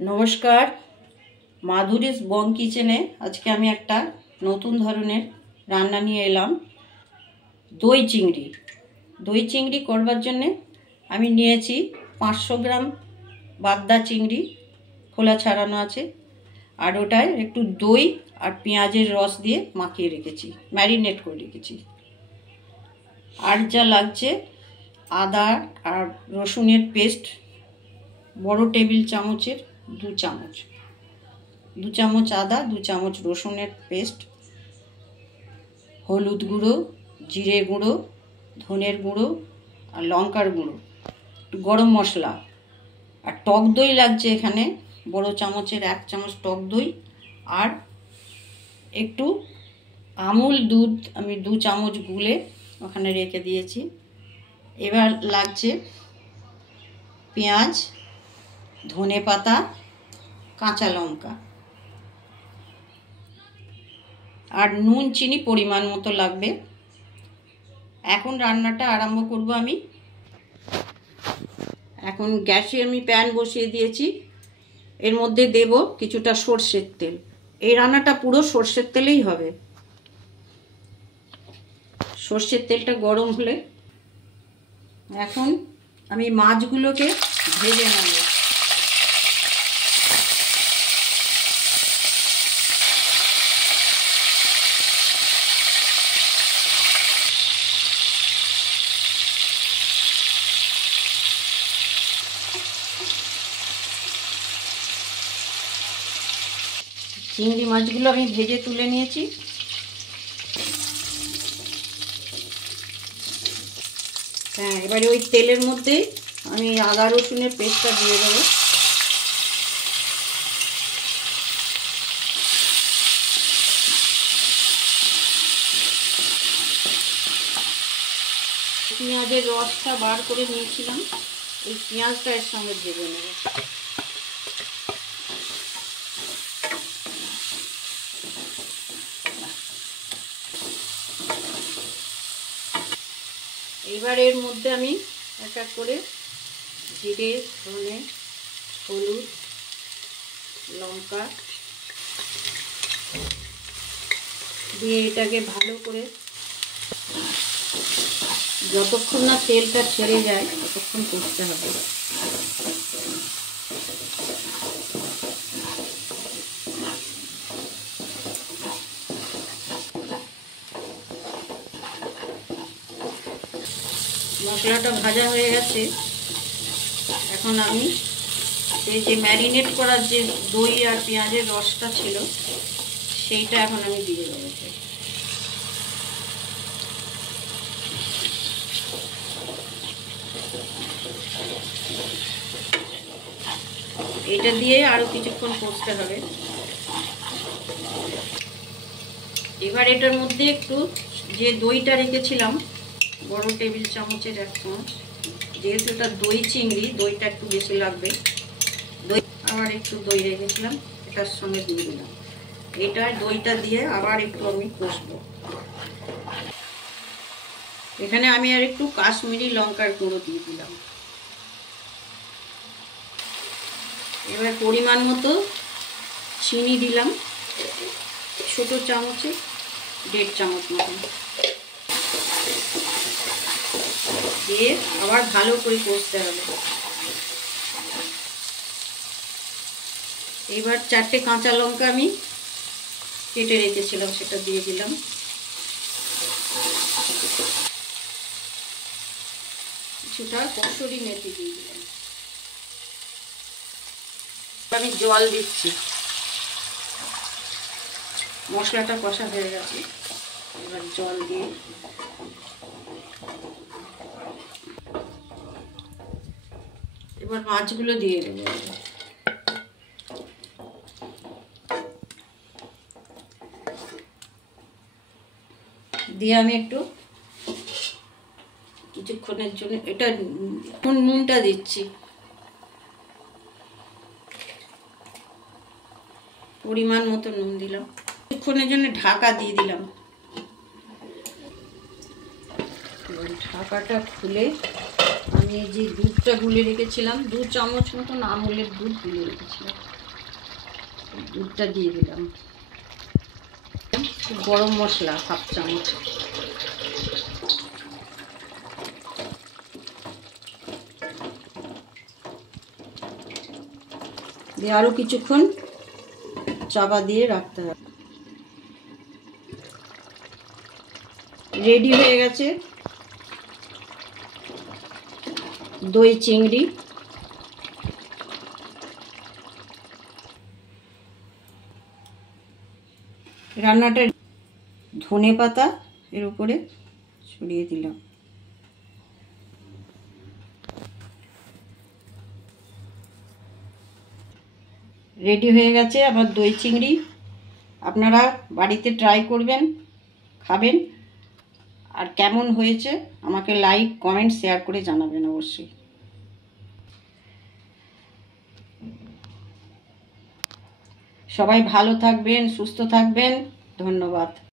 নমস্কার, মাধুরীস বং কিচেনে আজকে আমি একটা নতুন ধরনের রান্না নিয়ে এলাম। দই চিংড়ি। দই চিংড়ি করবার জন্যে আমি নিয়েছি 500 গ্রাম বাগদা চিংড়ি, খোলা ছাড়ানো আছে, আর ওটায় একটু দই আর পেঁয়াজের রস দিয়ে মাখিয়ে রেখেছি, ম্যারিনেট করে রেখেছি। আর যা লাগছে, আদা আর রসুনের পেস্ট বড় টেবিল চামচের 2 চামচ, 2 চামচ আদা, 2 চামচ রসুনের পেস্ট, হলুদ গুঁড়ো, জিরে গুঁড়ো, ধনের গুঁড়ো আর লঙ্কার গুঁড়ো, গরম মশলা, আর টক দই লাগছে এখানে বড় চামচের 1 চামচ টক দই, আর একটু আমুল দুধ আমি 2 চামচ গুলে ওখানে রেখে দিয়েছি। এবার লাগছে পেঁয়াজ, ধনে পাতা, কাঁচা লঙ্কা, আর নুন চিনি পরিমাণ মতো লাগবে। এখন রান্নাটা আরম্ভ করব আমি। এখন গ্যাসে আমি প্যান বসিয়ে দিয়েছি, এর মধ্যে দেব কিছুটা সর্ষের তেল। এই রান্নাটা পুরো সর্ষের তেলেই হবে। সর্ষের তেলটা গরম হলে এখন আমি মাছগুলোকে ভেজে নেব। চিংড়ি মাছগুলো আমি ভেজে তুলে নিয়েছি। হ্যাঁ, এবারে ওই তেলের মধ্যে আমি আদা রসুনের পেস্টটা দিয়ে দেবো। পেঁয়াজের রসটা বার করে নিয়েছিলাম, ওই পেঁয়াজটা এর সঙ্গে ভেজে নেব। এবার এর মধ্যে আমি এক এক করে জিরে, ধনে, হলুদ, লঙ্কা দিয়ে এটাকে ভালো করে যতক্ষণ না তেলটা ছেড়ে যায় ততক্ষণ করতে হবে। মশলাটা ভাজা হয়ে গেছে। এখন আমি এই যে ম্যারিনেট করার যে দই আর পেঁয়াজের রসটা ছিল সেইটা এখন আমি দিয়ে দেবো। এটা দিয়ে আরো কিছুক্ষণ কষতে হবে। এবার এটার মধ্যে একটু যে দইটা রেখেছিলাম বড় টেবিল চামচের 1 চামচ, যেহেতু এটা দই চিংড়ি, দইটা একটু বেশি লাগবে। দই আবার একটু দই রেখেছিলাম, এটার সঙ্গে দিয়ে দিলাম। এটা দইটা দিয়ে আবার একটু আমি কষবো। এখানে আমি আর একটু কাশ্মীরি লঙ্কার গুঁড়ো দিয়ে দিলাম। এবার পরিমাণ মতো চিনি দিলাম, ছোট চামচে 1.5 চামচ মতো দিয়ে আবার ভালো করে কষতে হবে। এবার 4টে কাঁচা লঙ্কা আমি কেটে রেখেছিলাম সেটা দিয়ে দিলাম। কিছুটা কসুরি মেথি দিয়ে দিলাম। আমি জল দিচ্ছি। মশলাটা কষা হয়ে গেছে, এবার জল দিয়ে এবার মাছগুলো দিয়ে দেবো। দিয়ে আমি একটু কিছুক্ষণের জন্য এটা নুনটা দিচ্ছি, পরিমাণ মতো নুন দিলাম। কিছুক্ষণের জন্য ঢাকা দিয়ে দিলাম। ঢাকাটা খুলে আমি এই যে দুধটা গুলে রেখেছিলাম, 2 চামচ মতন আমুলের দুধ গুলে রেখেছিলাম, দুধটা দিয়ে দিলাম। গরম মশলা 1/2 চামচ, দিয়ে আরও কিছুক্ষণ চাপা দিয়ে রাখতে হবে। রেডি হয়ে গেছে দই চিংড়ি। রান্নাটা ধনে পাতা এর উপরে ছড়িয়ে দিলাম। রেডি হয়ে গেছে আমার দই চিংড়ি। আপনারা বাড়িতে ট্রাই করবেন, খাবেন, আর কেমন হয়েছে আমাকে লাইক কমেন্ট শেয়ার করে জানাবেন অবশ্যই। সবাই ভালো থাকবেন, সুস্থ থাকবেন। ধন্যবাদ।